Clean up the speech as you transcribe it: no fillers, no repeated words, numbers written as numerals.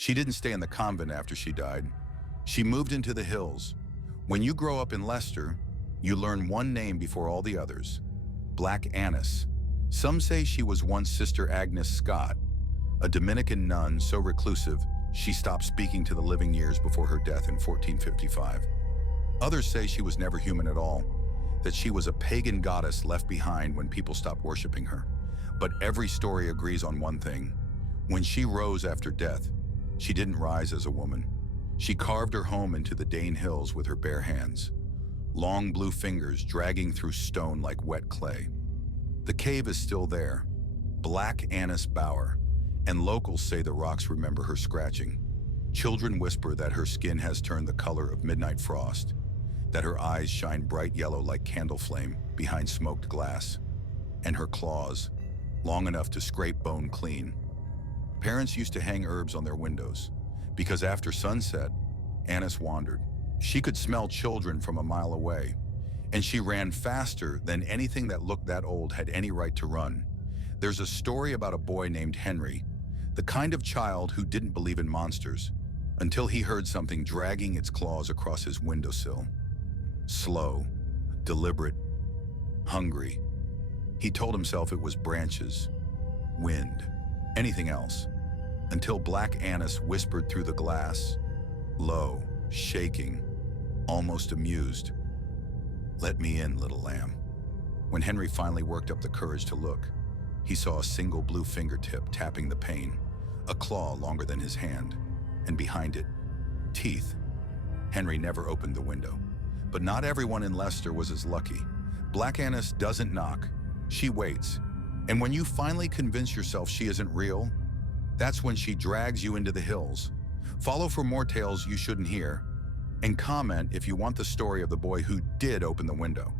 She didn't stay in the convent after she died. She moved into the hills. When you grow up in Leicester, you learn one name before all the others: Black Agnes. Some say she was once Sister Agnes Scott, a Dominican nun so reclusive she stopped speaking to the living years before her death in 1455. Others say she was never human at all, that she was a pagan goddess left behind when people stopped worshiping her. But every story agrees on one thing: when she rose after death, she didn't rise as a woman. She carved her home into the Dane Hills with her bare hands, long blue fingers dragging through stone like wet clay. The cave is still there, Black Agnes Bower, and locals say the rocks remember her scratching. Children whisper that her skin has turned the color of midnight frost, that her eyes shine bright yellow like candle flame behind smoked glass, and her claws, long enough to scrape bone clean. Parents used to hang herbs on their windows, because after sunset, Agnes wandered. She could smell children from a mile away, and she ran faster than anything that looked that old had any right to run. There's a story about a boy named Henry, the kind of child who didn't believe in monsters, until he heard something dragging its claws across his windowsill. Slow, deliberate, hungry. He told himself it was branches, wind, anything else, until Black Agnes whispered through the glass, low, shaking, almost amused, "Let me in, little lamb." When Henry finally worked up the courage to look, he saw a single blue fingertip tapping the pane, a claw longer than his hand, and behind it, teeth. Henry never opened the window. But not everyone in Leicester was as lucky. Black Agnes doesn't knock, she waits. And when you finally convince yourself she isn't real, that's when she drags you into the hills. Follow for more tales you shouldn't hear, and comment if you want the story of the boy who did open the window.